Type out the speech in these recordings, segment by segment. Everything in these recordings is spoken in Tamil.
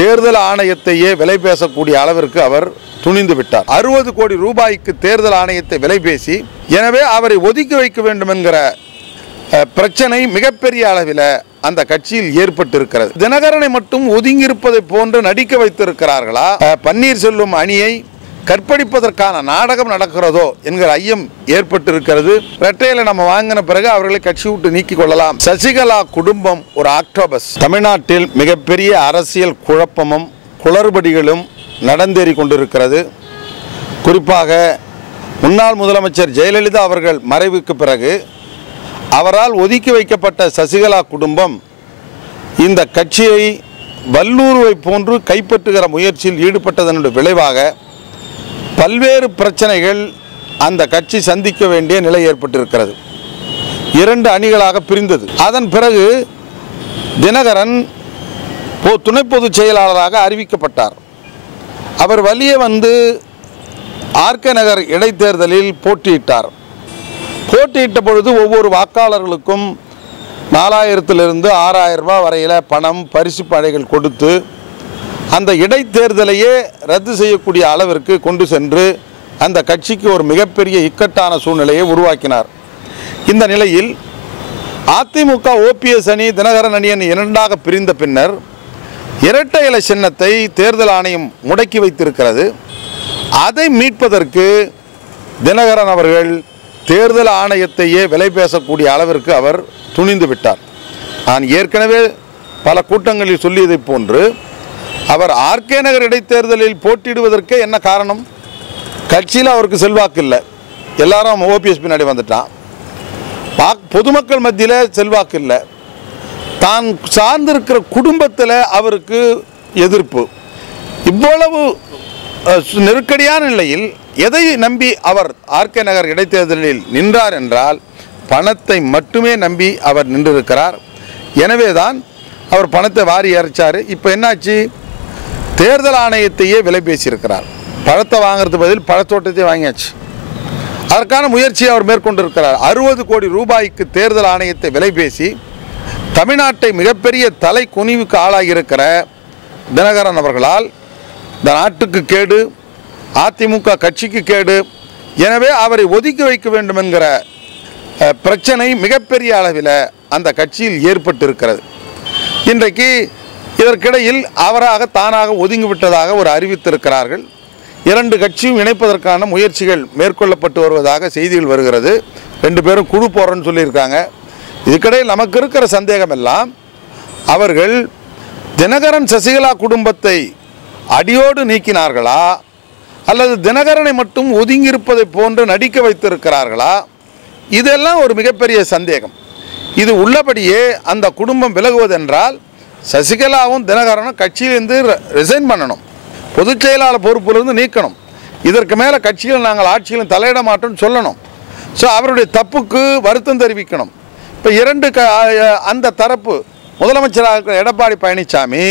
தேர்தல் ஆணையத்தையே விலை பேசக்கூடிய அளவிற்கு அவர் துணிந்து விட்டார். 60 கோடி ரூபாய்க்கு தேர்தல் ஆணையத்தை விலை பேசி, எனவே அவரை ஒதுக்கி வைக்க வேண்டும் என்கிற பிரச்சனை மிகப்பெரிய அளவில் அந்த கட்சியில் ஏற்பட்டிருக்கிறது. தினகரனை மட்டும் ஒதுங்கி இருப்பதை போன்று நடிக்க வைத்திருக்கிறார்களா, பன்னீர்செல்வம் அணியை கற்பழிப்பதற்கான நாடகம் நடக்கிறதோ என்கிற ஐயம் ஏற்பட்டிருக்கிறது. இரட்டையில நம்ம வாங்கின பிறகு அவர்களை கட்சி விட்டு நீக்கிக் கொள்ளலாம். சசிகலா குடும்பம் ஒரு ஆக்டோபஸ். தமிழ்நாட்டில் மிகப்பெரிய அரசியல் குழப்பமும் குளறுபடிகளும் நடந்தேறி கொண்டிருக்கிறது. குறிப்பாக முன்னாள் முதலமைச்சர் ஜெயலலிதா அவர்கள் மறைவுக்கு பிறகு அவரால் ஒதுக்கி வைக்கப்பட்ட சசிகலா குடும்பம் இந்த கட்சியை வல்லூர்வை போன்று கைப்பற்றுகிற முயற்சியில் ஈடுபட்டதனுடைய விளைவாக பல்வேறு பிரச்சனைகள் அந்த கட்சி சந்திக்க வேண்டிய நிலை ஏற்பட்டிருக்கிறது. 2 அணிகளாக பிரிந்தது. அதன் பிறகு தினகரன் துணை பொதுச் செயலாளராக அறிவிக்கப்பட்டார். அவர் வெளியே வந்து ஆர்கே நகர் இடைத்தேர்தலில் போட்டியிட்டார். போட்டியிட்ட பொழுது ஒவ்வொரு வாக்காளர்களுக்கும் 4000 to 6000 ரூபாய் வரையில் பணம் பரிசு படைகள் கொடுத்து அந்த இடைத்தேர்தலையே ரத்து செய்யக்கூடிய அளவிற்கு கொண்டு சென்று அந்த கட்சிக்கு ஒரு மிகப்பெரிய இக்கட்டான சூழ்நிலையை உருவாக்கினார். இந்த நிலையில் அதிமுக OPS அணி தினகரன் அணி இரண்டாக பிரிந்த பின்னர் இரட்டை இலை சின்னத்தை தேர்தல் ஆணையம் முடக்கி வைத்திருக்கிறது. அதை மீட்பதற்கு தினகரன் அவர்கள் தேர்தல் ஆணையத்தையே விலை பேசக்கூடிய அளவிற்கு அவர் துணிந்து விட்டார். நான் ஏற்கனவே பல கூட்டங்களில் சொல்லியதை போன்று அவர் ஆர்கே நகர் இடைத்தேர்தலில் போட்டியிடுவதற்கு என்ன காரணம்? கட்சியில் அவருக்கு செல்வாக்கு இல்லை, எல்லாரும் OPS பின்னாடி வந்துட்டான். பொதுமக்கள் மத்தியில் செல்வாக்கு இல்லை, தான் சார்ந்திருக்கிற குடும்பத்தில் அவருக்கு எதிர்ப்பு. இவ்வளவு நெருக்கடியான நிலையில் எதை நம்பி அவர் ஆர்கே நகர் இடைத்தேர்தலில் நின்றார் என்றால் பணத்தை மட்டுமே நம்பி அவர் நின்றிருக்கிறார். எனவே தான் அவர் பணத்தை வாரி இறைச்சார். இப்போ என்னாச்சு? தேர்தல் ஆணையத்தையே விலை பேசியிருக்கிறார். பழத்தை வாங்கிறது பதில் பழத்தோட்டத்தை வாங்கியாச்சு. அதற்கான முயற்சியை அவர் மேற்கொண்டிருக்கிறார். 60 கோடி ரூபாய்க்கு தேர்தல் ஆணையத்தை விலை பேசி தமிழ்நாட்டை மிகப்பெரிய தலை குனிவுக்கு ஆளாகியிருக்கிற தினகரன் அவர்களால் இந்த நாட்டுக்கு கேடு, அதிமுக கட்சிக்கு கேடு. எனவே அவரை ஒதுக்கி வைக்க வேண்டும் என்கிற பிரச்சனை மிகப்பெரிய அளவில் அந்த கட்சியில் ஏற்பட்டிருக்கிறது. இன்றைக்கு இதற்கிடையில் அவராக தானாக ஒதுங்கிவிட்டதாக ஒரு அறிவித்திருக்கிறார்கள். 2 கட்சியும் இணைப்பதற்கான முயற்சிகள் மேற்கொள்ளப்பட்டு வருவதாக செய்திகள் வருகிறது. 2 பேரும் குழு போறன்னு சொல்லியிருக்காங்க. இதுக்கிடையில் நமக்கு இருக்கிற சந்தேகம் எல்லாம், அவர்கள் தினகரன் சசிகலா குடும்பத்தை அடியோடு நீக்கினார்களா அல்லது தினகரனை மட்டும் ஒதுங்கியிருப்பதை போன்று நடிக்க வைத்திருக்கிறார்களா? இதெல்லாம் ஒரு மிகப்பெரிய சந்தேகம். இது உள்ளபடியே அந்த குடும்பம் விலகுவதென்றால் சசிகலாவும் தினகரனும் கட்சியிலிருந்து ரிசைன் பண்ணணும், பொதுச் செயலாளர் பொறுப்பிலிருந்து நீக்கணும். இதற்கு மேலே கட்சியில் நாங்கள் ஆட்சியிலும் தலையிட மாட்டோம்னு சொல்லணும். ஸோ அவருடைய தப்புக்கு வருத்தம் தெரிவிக்கணும். இப்போ 2 அந்த தரப்பு முதலமைச்சராக இருக்கிற எடப்பாடி பழனிசாமி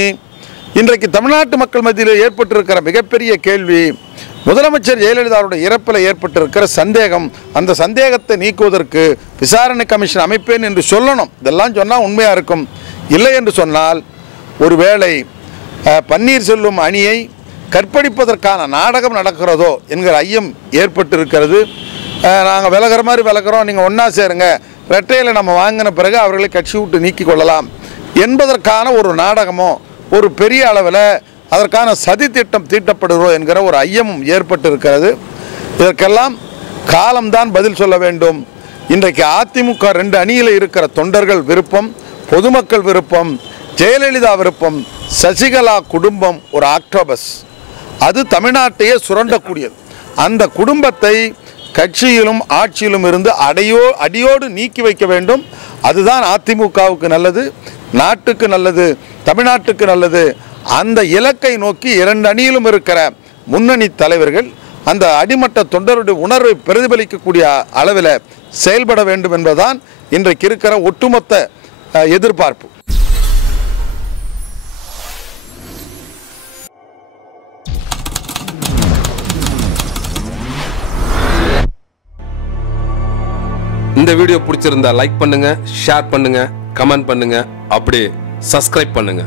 இன்றைக்கு தமிழ்நாட்டு மக்கள் மத்தியில் ஏற்பட்டிருக்கிற மிகப்பெரிய கேள்வி, முதலமைச்சர் ஜெயலலிதாவுடைய இறப்பில் ஏற்பட்டிருக்கிற சந்தேகம். அந்த சந்தேகத்தை நீக்குவதற்கு விசாரணை கமிஷன் அமைப்பேன் என்று சொல்லணும். இதெல்லாம் சொன்னால் உண்மையாக இருக்கும். இல்லை என்று சொன்னால் ஒருவேளை பன்னீர்செல்வம் அணியை கற்பழிப்பதற்கான நாடகம் நடக்கிறதோ என்கிற ஐயம் ஏற்பட்டிருக்கிறது. நாங்கள் விலகிற மாதிரி விலகிறோம், நீங்கள் ஒன்றா சேருங்க, இரட்டையில் நம்ம வாங்கின பிறகு அவர்களை கட்சி விட்டு நீக்கிக் கொள்ளலாம் என்பதற்கான ஒரு நாடகமோ ஒரு பெரிய அளவில் அதற்கான சதி திட்டம் தீட்டப்படுகிறோம் என்கிற ஒரு ஐயமும் ஏற்பட்டிருக்கிறது. இதற்கெல்லாம் காலம்தான் பதில் சொல்ல வேண்டும். இன்றைக்கு அதிமுக 2 அணியில் இருக்கிற தொண்டர்கள் விருப்பம், பொதுமக்கள் விருப்பம், ஜெயலலிதா விருப்பம், சசிகலா குடும்பம் ஒரு ஆக்டோபஸ். அது தமிழ்நாட்டையே சுரண்டக்கூடியது. அந்த குடும்பத்தை கட்சியிலும் ஆட்சியிலும் இருந்து அடியோடு நீக்கி வைக்க வேண்டும். அதுதான் அதிமுகவுக்கு நல்லது, நாட்டுக்கு நல்லது, தமிழ்நாட்டுக்கு நல்லது. அந்த இலக்கை நோக்கி 2 அணியிலும் இருக்கிற முன்னணி தலைவர்கள் அந்த அடிமட்ட தொண்டருடைய உணர்வை பிரதிபலிக்கக்கூடிய அளவில் செயல்பட வேண்டும் என்பதுதான் இன்றைக்கு இருக்கிற ஒட்டுமொத்த எதிர்பார்ப்பு. இந்த வீடியோ பிடிச்சிருந்தா லைக் பண்ணுங்க, ஷேர் பண்ணுங்க, கமெண்ட் பண்ணுங்க, அப்படியே சப்ஸ்கிரைப் பண்ணுங்க.